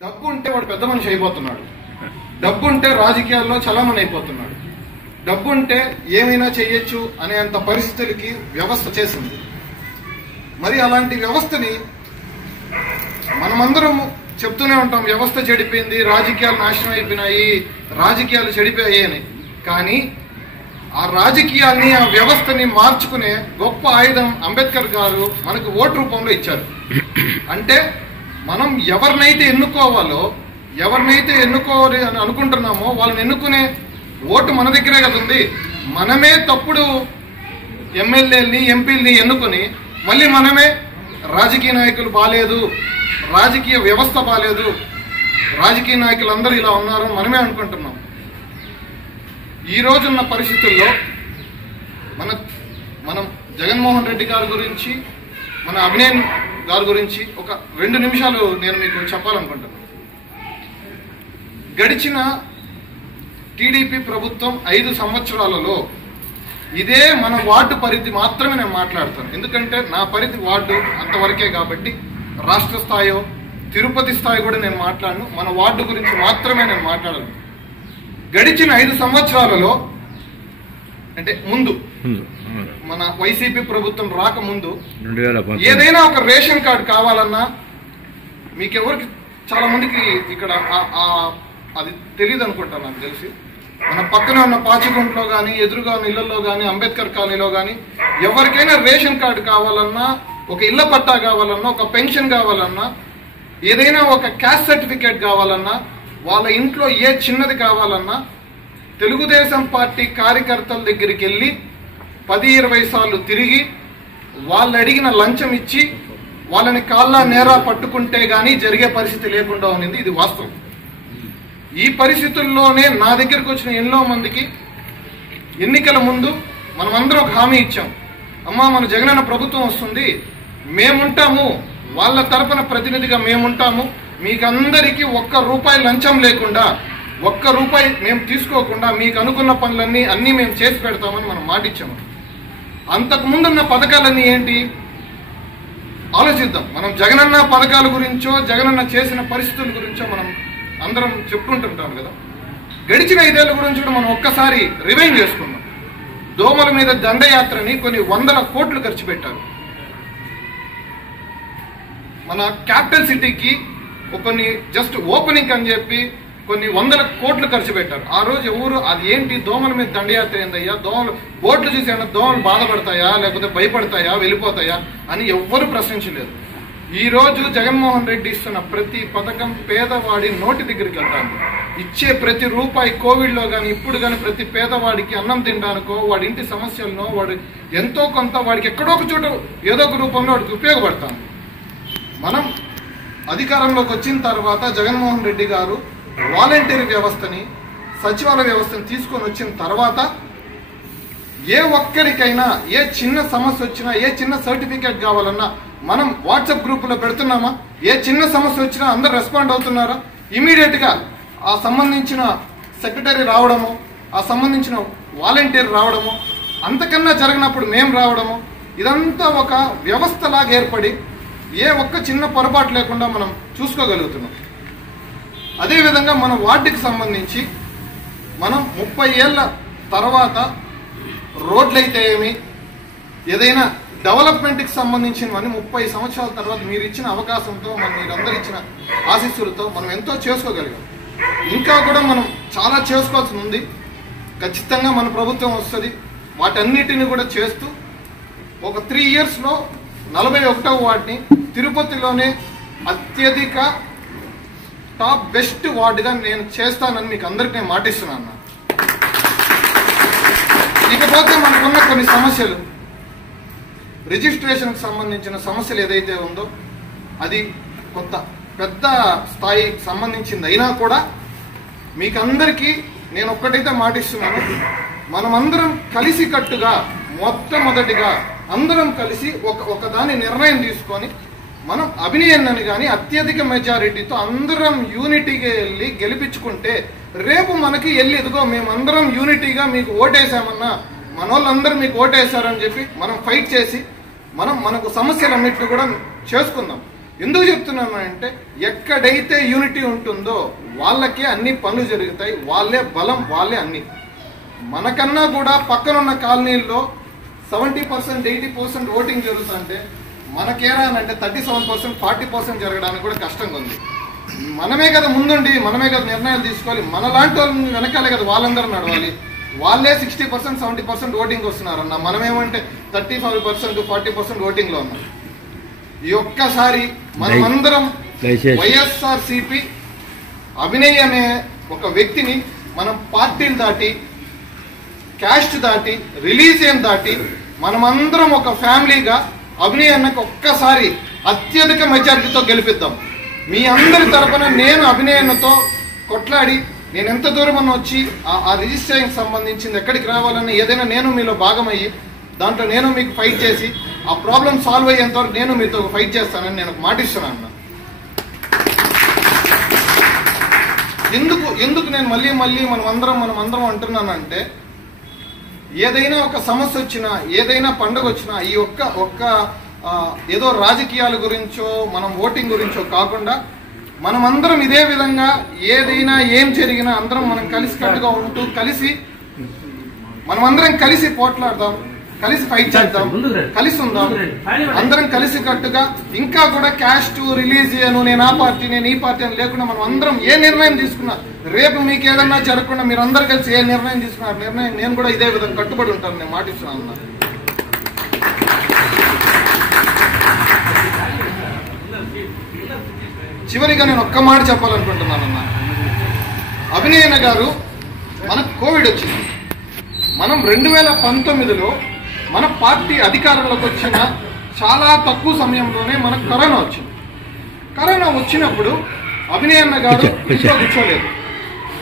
డబ్బు ఉంటే వాడు పెద్ద మనిషి అయిపోతున్నాడు. డబ్బు ఉంటే రాజకీయాల్లో చలామణి అయిపోతున్నాడు. డబ్బు ఉంటే ఏమైనా చేయొచ్చు అనేంత పరిస్థితులకి వ్యవస్థ చేసింది. మరి అలాంటి వ్యవస్థని మనమందరం చెప్తూనే ఉంటాం, వ్యవస్థ చెడిపోయింది, రాజకీయాలు నాశనం అయిపోయినాయి, రాజకీయాలు చెడిపోయాయి అని. కానీ ఆ రాజకీయాల్ని, ఆ వ్యవస్థని మార్చుకునే గొప్ప ఆయుధం అంబేద్కర్ గారు మనకు ఓటు రూపంలో ఇచ్చారు. అంటే మనం ఎవరినైతే ఎన్నుకోవాలో, ఎవరినైతే ఎన్నుకోవాలి అని అనుకుంటున్నామో వాళ్ళని ఎన్నుకునే ఓటు మన దగ్గరే కదా ఉంది. మనమే తప్పుడు ఎమ్మెల్యేలని, ఎంపీలని ఎన్నుకుని మళ్ళీ మనమే రాజకీయ నాయకులు బాలేదు, రాజకీయ వ్యవస్థ బాలేదు, రాజకీయ నాయకులందరూ ఇలా ఉన్నారు మనమే అనుకుంటున్నాం. ఈ రోజున్న పరిస్థితుల్లో మనం జగన్మోహన్ రెడ్డి గారి గురించి, మన అభినయ్ గారి గురించి ఒక 2 నిమిషాలు నేను మీకు చెప్పాలనుకుంటున్నాను. గడిచిన టీడీపీ ప్రభుత్వం 5 సంవత్సరాలలో ఇదే మన వార్డు పరిధి మాత్రమే నేను మాట్లాడతాను. ఎందుకంటే నా పరిధి వార్డు అంతవరకే కాబట్టి రాష్ట్ర స్థాయో తిరుపతి స్థాయి కూడా నేను మాట్లాడను. మన వార్డు గురించి మాత్రమే నేను మాట్లాడను. గడిచిన 5 సంవత్సరాలలో అంటే ముందు మన వైసీపీ ప్రభుత్వం రాకముందు ఏదైనా ఒక రేషన్ కార్డు కావాలన్నా మీకెవరికి చాలా మందికి ఇక్కడ అది తెలియదు అనుకుంటా. నాకు తెలిసి మన పక్కనే ఉన్న పాచిగుంట్లో కానీ, ఎదురుగా ఉన్న ఇళ్లలో కానీ, అంబేద్కర్ కాలనీలో కానీ ఎవరికైనా రేషన్ కార్డు కావాలన్నా, ఒక ఇళ్ల పట్టా కావాలన్నా, ఒక పెన్షన్ కావాలన్నా, ఏదైనా ఒక క్యాస్ట్ సర్టిఫికేట్ కావాలన్నా, వాళ్ళ ఇంట్లో ఏ చిన్నది కావాలన్నా తెలుగుదేశం పార్టీ కార్యకర్తల దగ్గరికి వెళ్ళి 10-20 సార్లు తిరిగి వాళ్ళు అడిగిన లంచం ఇచ్చి వాళ్ళని కాళ్ళ నేరా పట్టుకుంటే గానీ జరిగే పరిస్థితి లేకుండా ఉన్నది. ఇది వాస్తవం. ఈ పరిస్థితుల్లోనే నా దగ్గరకు వచ్చిన ఎన్నో మందికి ఎన్నికల ముందు మనమందరం ఒక హామీ ఇచ్చాం. అమ్మా, మన జగనన్న ప్రభుత్వం వస్తుంది, మేముంటాము, వాళ్ళ తరపున ప్రతినిధిగా మేముంటాము, మీకందరికీ ₹1 లంచం లేకుండా, ₹1 మేము తీసుకోకుండా మీకు అనుకున్న పనులన్నీ మేము చేసి పెడతామని మనం మాటిచ్చాము. అంతకు ముందున్న పథకాలన్నీ ఏంటి ఆలోచిద్దాం. మనం జగనన్న పథకాల గురించో, జగనన్న చేసిన పరిస్థితుల గురించో మనం అందరం చెప్పుకుంటుంటాం కదా. గడిచిన 5 ఏళ్ల గురించి కూడా మనం ఒక్కసారి రివైండ్ చేసుకున్నాం. దోమల మీద దండయాత్రని కొన్ని 100 కోట్లు ఖర్చు పెట్టారు. మన క్యాపిటల్ సిటీకి కొన్ని జస్ట్ ఓపెనింగ్ అని చెప్పి కొన్ని 100 కోట్లు ఖర్చు పెట్టారు. ఆ రోజు ఎవరు అది ఏంటి దోమల మీద దండయాత్ర ఏందయ్యా, దోమలు బోట్లు చూసి ఏమన్నా దోమలు బాధపడతాయా, లేకపోతే భయపడతాయా, వెళ్ళిపోతాయా అని ఎవ్వరూ ప్రశ్నించలేదు. ఈ రోజు జగన్మోహన్ రెడ్డి ఇస్తున్న ప్రతి పథకం పేదవాడి నోటి దగ్గరికి వెళ్తాను. ఇచ్చే ప్రతి రూపాయి కోవిడ్లో కానీ ఇప్పుడు కానీ ప్రతి పేదవాడికి అన్నం తినడానికో, వాడి ఇంటి సమస్యలనో, వాడు ఎంతో కొంత వాడికి ఎక్కడో ఒక చోట ఏదో ఒక రూపంలో వాడికి ఉపయోగపడతాను. మనం అధికారంలోకి వచ్చిన తర్వాత జగన్మోహన్ రెడ్డి గారు వాలంటీర్ వ్యవస్థని, సచివాలయ వ్యవస్థని తీసుకొని వచ్చిన తర్వాత ఏ ఒక్కరికైనా ఏ చిన్న సమస్య వచ్చినా, ఏ చిన్న సర్టిఫికేట్ కావాలన్నా మనం వాట్సాప్ గ్రూపులో పెడుతున్నామా? ఏ చిన్న సమస్య వచ్చినా అందరు రెస్పాండ్ అవుతున్నారా? ఇమీడియట్ గా ఆ సంబంధించిన సెక్రటరీ రావడము, ఆ సంబంధించిన వాలంటీర్ రావడము, అంతకన్నా జరిగినప్పుడు మేము రావడము, ఇదంతా ఒక వ్యవస్థలాగా ఏర్పడి ఏ ఒక్క చిన్న పొరపాటు లేకుండా మనం చూసుకోగలుగుతున్నాం. అదేవిధంగా మన వార్డుకి సంబంధించి మనం 30 ఏళ్ల తర్వాత రోడ్లైతే ఏమి, ఏదైనా డెవలప్మెంట్కి సంబంధించినవని 30 సంవత్సరాల తర్వాత మీరు ఇచ్చిన అవకాశంతో, మీరందరూ ఇచ్చిన ఆశీస్సులతో మనం ఎంతో చేసుకోగలిగాం. ఇంకా కూడా మనం చాలా చేసుకోవాల్సి ఉంది. ఖచ్చితంగా మన ప్రభుత్వం వస్తుంది. వాటన్నిటిని కూడా చేస్తూ ఒక 3 yearsలో 41వ వార్డుని తిరుపతిలోనే అత్యధిక టాప్ బెస్ట్ వార్డుగా నేను చేస్తానని మీకు అందరికీ నేను మాటిస్తున్నాను. ఇకపోతే మనకున్న కొన్ని సమస్యలు, రిజిస్ట్రేషన్కి సంబంధించిన సమస్యలు ఏదైతే ఉందో అది కొంత పెద్ద స్థాయికి సంబంధించింది అయినా కూడా మీకందరికీ నేను ఒక్కటైతే మాటిస్తున్నాను. మనమందరం కలిసికట్టుగా మొట్టమొదటిగా అందరం కలిసి ఒక దాని నిర్ణయం తీసుకొని మనం అభినయన్నని కానీ అత్యధిక మెజారిటీతో అందరం యూనిటీగా వెళ్ళి గెలిపించుకుంటే రేపు మనకి ఎదుగో మేమందరం యూనిటీగా మీకు ఓటేసామన్నా, మన వాళ్ళందరూ మీకు ఓటేశారని చెప్పి మనం ఫైట్ చేసి మనకు సమస్యలన్నింటినీ కూడా చేసుకుందాం. ఎందుకు చెప్తున్నాను అంటే ఎక్కడైతే యూనిటీ ఉంటుందో వాళ్ళకే అన్ని పనులు జరుగుతాయి, వాళ్ళే బలం, వాళ్ళే అన్ని. మనకన్నా కూడా పక్కనున్న కాలనీల్లో 70% 80% ఓటింగ్ జరుగుతుంటే మనకేరా అంటే 37% 40% జరగడానికి కూడా కష్టంగా ఉంది. మనమే కదా ముందుండి మనమే కదా నిర్ణయాలు తీసుకోవాలి. మనలాంటి వాళ్ళని వెనకాలే కదా వాళ్ళందరూ నడవాలి. వాళ్ళే 60% 70% ఓటింగ్ వస్తున్నారన్న, మనమేమంటే 35% 40% ఓటింగ్ లో ఉన్నాం. ఈ ఒక్కసారి మనమందరం వైఎస్ఆర్సీపీ అభినయ్ అనే ఒక వ్యక్తిని మనం పార్టీలు దాటి, క్యాస్ట్ దాటి, రిలీజియన్ దాటి మనమందరం ఒక ఫ్యామిలీగా అభినయ్ అన్నకు ఒక్కసారి అత్యధిక మెజారిటీతో గెలిపిద్దాం. మీ అందరి తరపున నేను అభినయ్ అన్నతో కొట్లాడి నేను ఎంత దూరం అన్న వచ్చి ఆ రిజిస్ట్రేషన్ సంబంధించింది ఎక్కడికి రావాలని ఏదైనా నేను మీలో భాగమయ్యి దాంట్లో నేను మీకు ఫైట్ చేసి ఆ ప్రాబ్లం సాల్వ్ అయ్యేంత వరకు నేను మీతో ఫైట్ చేస్తానని నేను మాటిస్తున్నాను అన్న. ఎందుకు నేను మళ్ళీ మనం అందరం అంటున్నానంటే ఏదైనా ఒక సమస్య వచ్చినా, ఏదైనా పండుగ వచ్చినా ఈ ఒక్క ఏదో రాజకీయాల గురించో మనం ఓటింగ్ గురించో కాకుండా మనమందరం ఇదే విధంగా ఏదైనా ఏం జరిగినా అందరం మనం కలిసికట్టుగా ఉంటూ మనమందరం కలిసి పోట్లాడదాం, కలిసి ఫైట్ చేద్దాం, కలిసి ఉందాం, అందరం కలిసి కట్టుగా. ఇంకా కూడా క్యాస్ట్, రిలీజియన్, నేను ఆ పార్టీ నేను ఈ పార్టీ అని లేకుండా మనం అందరం ఏ నిర్ణయం తీసుకున్నా, రేపు మీకు ఏదన్నా జరగకుండా మీరు అందరు కలిసి ఏ నిర్ణయం తీసుకున్నారు నిర్ణయం నేను కూడా ఇదే విధంగా కట్టుబడి ఉంటాను, నేను మాటిస్తున్నాను. చివరిగా నేను ఒక్క మాట చెప్పాలనుకుంటున్నానన్నా. అభినయ్ గారు మనకు కోవిడ్ వచ్చింది. మనం 2019లో మన పార్టీ అధికారంలోకి వచ్చిన చాలా తక్కువ సమయంలోనే మనకు కరోనా వచ్చింది. కరోనా వచ్చినప్పుడు అభినయ్ అన్న గారు ఇంట్లో కూర్చోలేదు,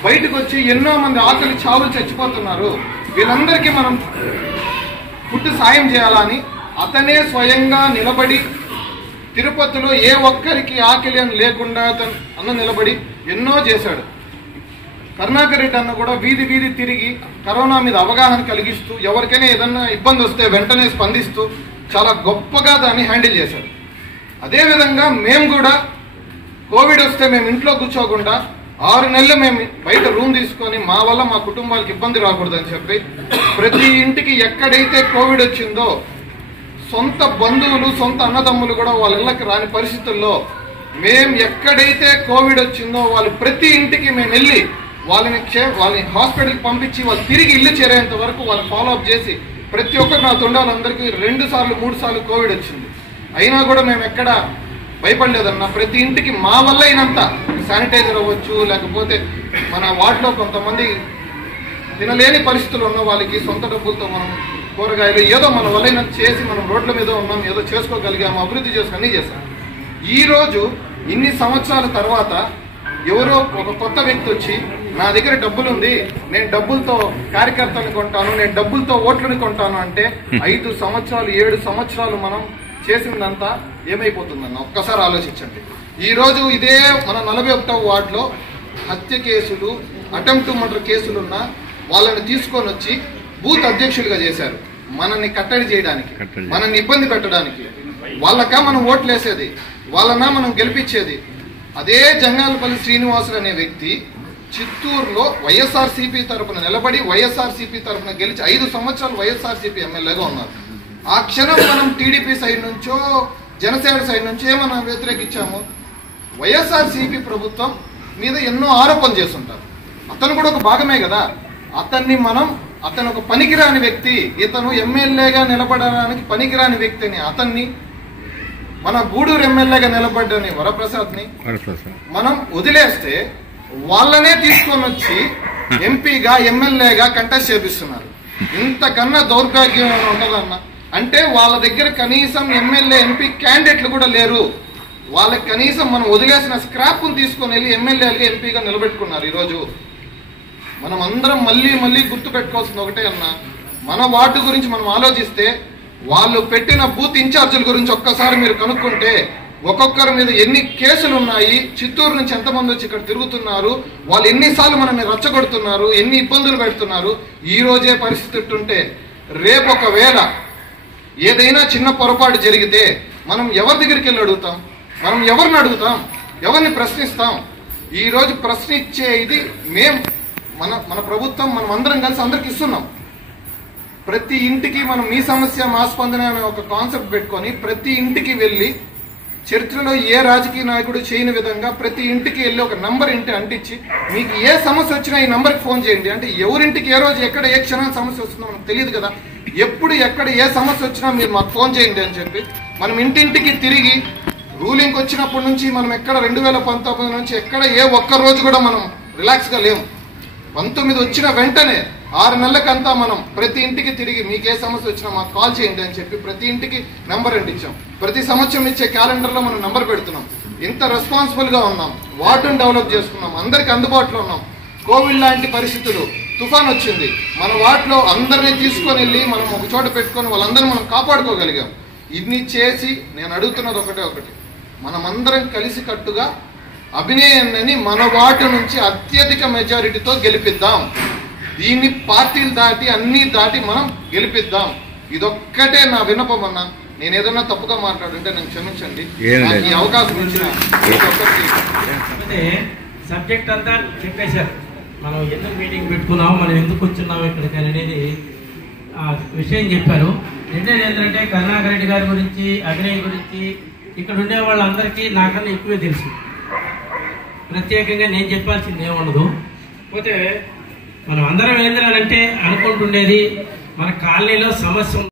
బయటకు వచ్చి ఎన్నో మంది ఆకలి చావులు చచ్చిపోతున్నారు, వీళ్ళందరికీ మనం ఫుడ్ సాయం చేయాలని అతనే స్వయంగా నిలబడి తిరుపతిలో ఏ ఒక్కరికి ఆకలి అని లేకుండా అన్న నిలబడి ఎన్నో చేశాడు. కరుణాకర్ రెడ్డి అన్న కూడా వీధి తిరిగి కరోనా మీద అవగాహన కలిగిస్తూ ఎవరికైనా ఏదన్నా ఇబ్బంది వస్తే వెంటనే స్పందిస్తూ చాలా గొప్పగా దాన్ని హ్యాండిల్ చేశాడు. అదేవిధంగా మేము కూడా కోవిడ్ వస్తే మేము ఇంట్లో కూర్చోకుండా 6 నెలలు మేము బయట రూమ్ తీసుకొని మా వల్ల మా కుటుంబాలకు ఇబ్బంది రాకూడదని చెప్పి ప్రతి ఇంటికి ఎక్కడైతే కోవిడ్ వచ్చిందో సొంత బంధువులు, సొంత అన్నదమ్ములు కూడా వాళ్ళ ఇళ్ళకి రాని పరిస్థితుల్లో మేము ఎక్కడైతే కోవిడ్ వచ్చిందో వాళ్ళు ప్రతి ఇంటికి మేము వెళ్ళి వాళ్ళని హాస్పిటల్కి పంపించి వాళ్ళు తిరిగి ఇల్లు చేరేంత వరకు వాళ్ళని ఫాలోఅప్ చేసి ప్రతి ఒక్కరు నా తొండాలందరికీ 2 సార్లు 3 సార్లు కోవిడ్ వచ్చింది. అయినా కూడా మేము ఎక్కడ భయపడలేదన్నా. ప్రతి ఇంటికి మా వల్ల అయినంత శానిటైజర్ అవ్వచ్చు, లేకపోతే మన వార్డులో కొంతమంది తినలేని పరిస్థితులు ఉన్న వాళ్ళకి సొంత డబ్బులతో మనం కూరగాయలు ఏదో మన వల్ల చేసి మనం రోడ్ల మీద ఉన్నాం, ఏదో చేసుకోగలిగాము, అభివృద్ధి చేసుకుని అన్నీ చేస్తాం. ఈరోజు ఇన్ని సంవత్సరాల తర్వాత ఎవరో ఒక కొత్త వ్యక్తి వచ్చి నా దగ్గర డబ్బులుంది, నేను డబ్బులతో కార్యకర్తలను కొంటాను, నేను డబ్బులతో ఓట్లను కొంటాను అంటే 5 సంవత్సరాలు 7 సంవత్సరాలు మనం చేసిందంతా ఏమైపోతుందన్న ఒక్కసారి ఆలోచించండి. ఈ రోజు ఇదే మన 41వ వార్డులో హత్య కేసులు, అటెంప్ట్ మర్డర్ కేసులున్న వాళ్ళని తీసుకొని వచ్చి బూత్ అధ్యక్షులుగా చేశారు. మనల్ని కట్టడి చేయడానికి, మనల్ని ఇబ్బంది పెట్టడానికి. వాళ్ళకా మనం ఓట్లు వేసేది, వాళ్ళనా మనం గెలిపించేది. అదే జంగాలపల్లి శ్రీనివాసులు అనే వ్యక్తి చిత్తూరులో వైఎస్ఆర్సీపీ తరఫున నిలబడి వైఎస్ఆర్సీపీ తరఫున గెలిచి 5 సంవత్సరాలు వైఎస్ఆర్సీపీ ఎమ్మెల్యేగా ఉన్నారు. ఆ క్షణం మనం టీడీపీ సైడ్ నుంచో జనసేన సైడ్ నుంచో ఏమన్నా వ్యతిరేకించాము. వైఎస్ఆర్సీపీ ప్రభుత్వం మీద ఎన్నో ఆరోపణలు చేస్తుంటారు. అతను కూడా ఒక భాగమే కదా. అతను ఒక పనికిరాని వ్యక్తి, ఇతను ఎమ్మెల్యేగా నిలబడడానికి పనికిరాని వ్యక్తిని అతన్ని మన గూడూరు ఎమ్మెల్యేగా నిలబడ్డని వరప్రసాద్ని మనం వదిలేస్తే వాళ్ళనే తీసుకొని వచ్చి ఎంపీగా ఎమ్మెల్యేగా కంటెస్ట్ చేపిస్తున్నారు. ఇంతకన్నా దౌర్భాగ్యం ఉంటుందన్న. అంటే వాళ్ళ దగ్గర కనీసం ఎమ్మెల్యే ఎంపీ క్యాండిడేట్లు కూడా లేరు. వాళ్ళకి కనీసం మనం వదిలేసిన స్క్రాప్ను తీసుకొని వెళ్ళి ఎమ్మెల్యేలుగా ఎంపీగా నిలబెట్టుకున్నారు. ఈరోజు మనం అందరం మళ్ళీ గుర్తు పెట్టుకోవాల్సింది ఒకటే అన్న, మన వార్డు గురించి మనం ఆలోచిస్తే వాళ్ళు పెట్టిన బూత్ ఇన్ఛార్జీల గురించి ఒక్కసారి మీరు కనుక్కుంటే ఒక్కొక్కరి మీద ఎన్ని కేసులు ఉన్నాయి, చిత్తూరు నుంచి ఎంతమంది వచ్చి ఇక్కడ తిరుగుతున్నారు, వాళ్ళు ఎన్నిసార్లు మనల్ని రచ్చగొడుతున్నారు, ఎన్ని ఇబ్బందులు పెడుతున్నారు. ఈ రోజే పరిస్థితి ఉంటే రేపు ఒకవేళ ఏదైనా చిన్న పొరపాటు జరిగితే మనం ఎవరి దగ్గరికి వెళ్ళి అడుగుతాం? మనం ఎవరిని అడుగుతాం, ఎవరిని ప్రశ్నిస్తాం? ఈ రోజు ప్రశ్నించే ఇది మన ప్రభుత్వం, మనం అందరం కలిసి అందరికి ఇస్తున్నాం. ప్రతి ఇంటికి మనం మీ సమస్య మా స్పందన అనే ఒక కాన్సెప్ట్ పెట్టుకొని ప్రతి ఇంటికి వెళ్ళి, చరిత్రలో ఏ రాజకీయ నాయకుడు చేయని విధంగా ప్రతి ఇంటికి వెళ్ళి ఒక నంబర్ ఇంటి అంటించి, మీకు ఏ సమస్య వచ్చినా ఈ నంబర్కి ఫోన్ చేయండి. అంటే ఎవరింటికి ఏ రోజు ఎక్కడ ఏ క్షణం సమస్య వస్తుందో మనకు తెలియదు కదా. ఎప్పుడు ఎక్కడ ఏ సమస్య వచ్చినా మీరు మాకు ఫోన్ చేయండి అని చెప్పి మనం ఇంటింటికి తిరిగి రూలింగ్ వచ్చినప్పటి నుంచి మనం ఎక్కడ 2019 నుంచి ఎక్కడ ఏ ఒక్క రోజు కూడా మనం రిలాక్స్గా లేము. 19 వచ్చిన వెంటనే 6 నెలలకంతా మనం ప్రతి ఇంటికి తిరిగి మీకు ఏ సమస్య వచ్చినా మాకు కాల్ చేయండి అని చెప్పి ప్రతి ఇంటికి నెంబర్ అంటించాం. ప్రతి సంవత్సరం ఇచ్చే క్యాలెండర్లో మనం నెంబర్ పెడుతున్నాం. ఇంత రెస్పాన్సిబుల్గా ఉన్నాం, వార్డును డెవలప్ చేసుకున్నాం, అందరికి అందుబాటులో ఉన్నాం. కోవిడ్ లాంటి పరిస్థితులు, తుఫాన్ వచ్చింది, మన వార్డులో అందరినీ తీసుకొని వెళ్ళి మనం ఒక చోట పెట్టుకొని వాళ్ళందరూ మనం కాపాడుకోగలిగాం. ఇన్ని చేసి నేను అడుగుతున్నది ఒకటి, మనమందరం కలిసి కట్టుగా అభినయాన్ని మన వార్డు నుంచి అత్యధిక మెజారిటీతో గెలిపిద్దాం. దీన్ని పార్టీలు దాటి అన్ని దాటి మనం గెలిపిద్దాం. ఇదొక్కటే నా విన్నపం అన్న. నేను ఏదన్నా తప్పుగా మాట్లాడుంటే నేను క్షమించండి. ఈ అవకాశం ఇచ్చిన సబ్జెక్ట్ అంతా చెప్పేశారు. మనం ఎందుకు మీటింగ్ పెట్టుకున్నాము, మనం ఎందుకు వచ్చున్నాము ఇక్కడికి అనేది విషయం చెప్పారు. రెండేది ఏంటంటే కరుణాకర్ రెడ్డి గారి గురించి, అభినయ్ గురించి ఇక్కడ ఉండే వాళ్ళందరికీ నాకన్నా ఎక్కువే తెలుసు. ప్రత్యేకంగా నేను చెప్పాల్సింది ఏముండదు. పోతే మనం అందరం ఏంటంటే అనుకుంటుండేది మన కాలనీలో సమస్య